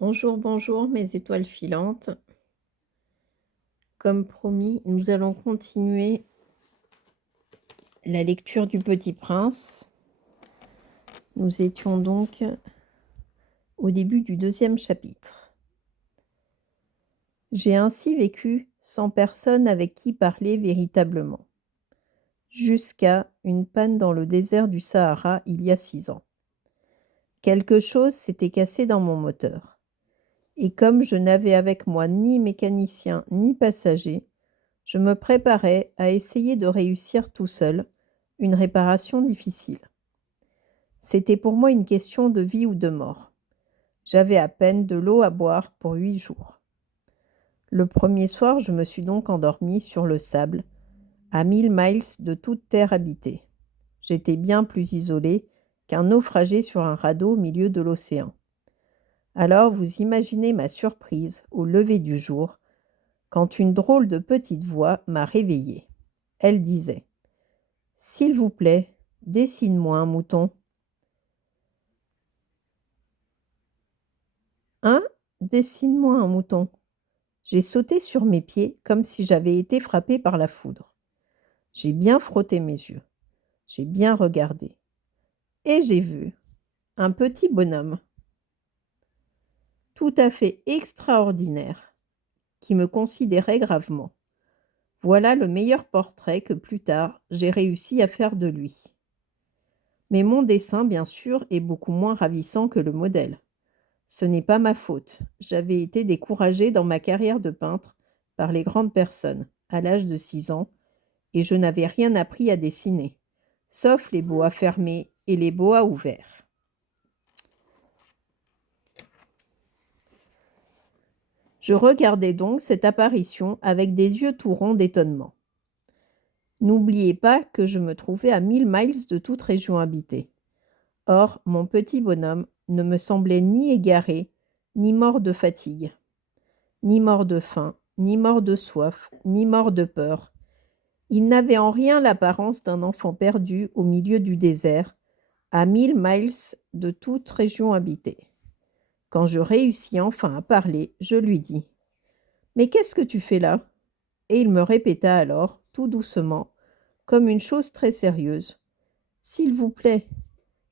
Bonjour, bonjour mes étoiles filantes. Comme promis, nous allons continuer la lecture du Petit Prince. Nous étions donc au début du 2e chapitre. J'ai ainsi vécu sans personne avec qui parler véritablement, jusqu'à une panne dans le désert du Sahara il y a 6 ans. Quelque chose s'était cassé dans mon moteur. Et comme je n'avais avec moi ni mécanicien ni passager, je me préparais à essayer de réussir tout seul une réparation difficile. C'était pour moi une question de vie ou de mort. J'avais à peine de l'eau à boire pour 8 jours. Le premier soir, je me suis donc endormie sur le sable, à 1000 miles de toute terre habitée. J'étais bien plus isolée qu'un naufragé sur un radeau au milieu de l'océan. Alors vous imaginez ma surprise au lever du jour, quand une drôle de petite voix m'a réveillée. Elle disait: « S'il vous plaît, dessine-moi un mouton. » Hein? Dessine-moi un mouton. J'ai sauté sur mes pieds comme si j'avais été frappée par la foudre. J'ai bien frotté mes yeux. J'ai bien regardé. Et j'ai vu un petit bonhomme, tout à fait extraordinaire, qui me considérait gravement. Voilà le meilleur portrait que plus tard j'ai réussi à faire de lui. Mais mon dessin, bien sûr, est beaucoup moins ravissant que le modèle. Ce n'est pas ma faute. J'avais été découragée dans ma carrière de peintre par les grandes personnes, à l'âge de 6 ans, et je n'avais rien appris à dessiner, sauf les boas fermés et les boas ouverts. Je regardais donc cette apparition avec des yeux tout ronds d'étonnement. N'oubliez pas que je me trouvais à 1000 miles de toute région habitée. Or, mon petit bonhomme ne me semblait ni égaré, ni mort de fatigue, ni mort de faim, ni mort de soif, ni mort de peur. Il n'avait en rien l'apparence d'un enfant perdu au milieu du désert, à 1000 miles de toute région habitée. Quand je réussis enfin à parler, je lui dis: « Mais qu'est-ce que tu fais là ?» Et il me répéta alors, tout doucement, comme une chose très sérieuse: « S'il vous plaît,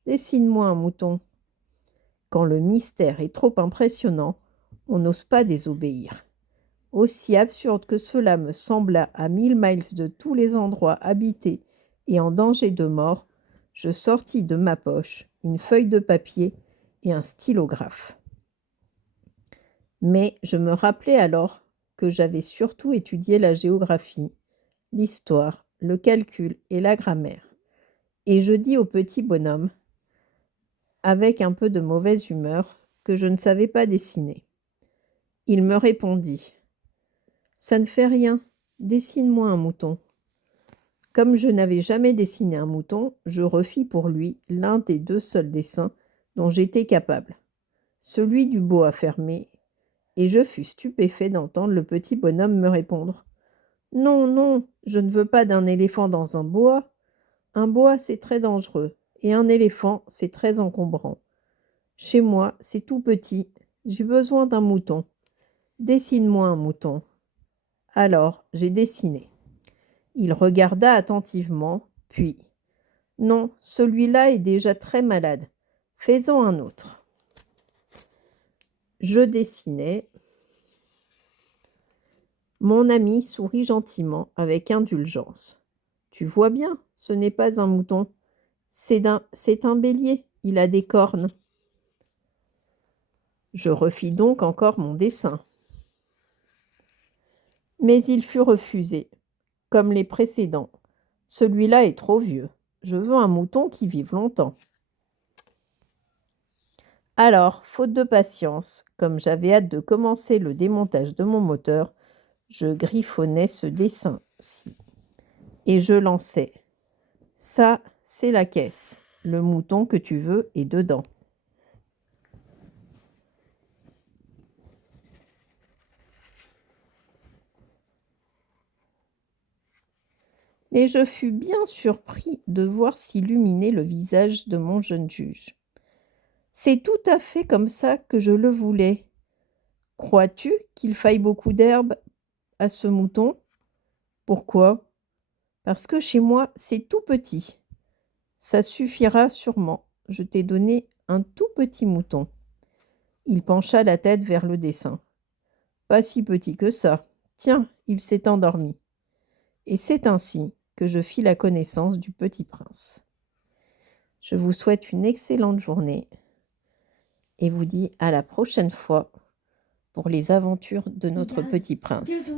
dessine-moi un mouton. » Quand le mystère est trop impressionnant, on n'ose pas désobéir. Aussi absurde que cela me sembla à 1000 miles de tous les endroits habités et en danger de mort, je sortis de ma poche une feuille de papier et un stylographe. Mais je me rappelai alors que j'avais surtout étudié la géographie, l'histoire, le calcul et la grammaire. Et je dis au petit bonhomme, avec un peu de mauvaise humeur, que je ne savais pas dessiner. Il me répondit: « Ça ne fait rien, dessine-moi un mouton. » Comme je n'avais jamais dessiné un mouton, je refis pour lui l'un des 2 seuls dessins dont j'étais capable, celui du boa fermé, et je fus stupéfait d'entendre le petit bonhomme me répondre: « Non, non, je ne veux pas d'un éléphant dans un boa. Un boa, c'est très dangereux, et un éléphant, c'est très encombrant. Chez moi, c'est tout petit, j'ai besoin d'un mouton. Dessine-moi un mouton. » Alors, j'ai dessiné. Il regarda attentivement, puis: « Non, celui-là est déjà très malade. Fais-en un autre. » Je dessinai. Mon ami sourit gentiment, avec indulgence. « Tu vois bien, ce n'est pas un mouton. C'est un bélier, il a des cornes. » Je refis donc encore mon dessin. Mais il fut refusé, comme les précédents. « Celui-là est trop vieux. Je veux un mouton qui vive longtemps. » Alors, faute de patience, comme j'avais hâte de commencer le démontage de mon moteur, je griffonnais ce dessin-ci. Et je lançais: « Ça, c'est la caisse. Le mouton que tu veux est dedans. » Et je fus bien surpris de voir s'illuminer le visage de mon jeune juge. « C'est tout à fait comme ça que je le voulais. Crois-tu qu'il faille beaucoup d'herbe à ce mouton? Pourquoi? Parce que chez moi, c'est tout petit. Ça suffira sûrement. Je t'ai donné un tout petit mouton. Il pencha la tête vers le dessin. Pas si petit que ça. Tiens, il s'est endormi. Et c'est ainsi que je fis la connaissance du petit prince. Je vous souhaite une excellente journée et vous dis à la prochaine fois pour les aventures de notre petit prince.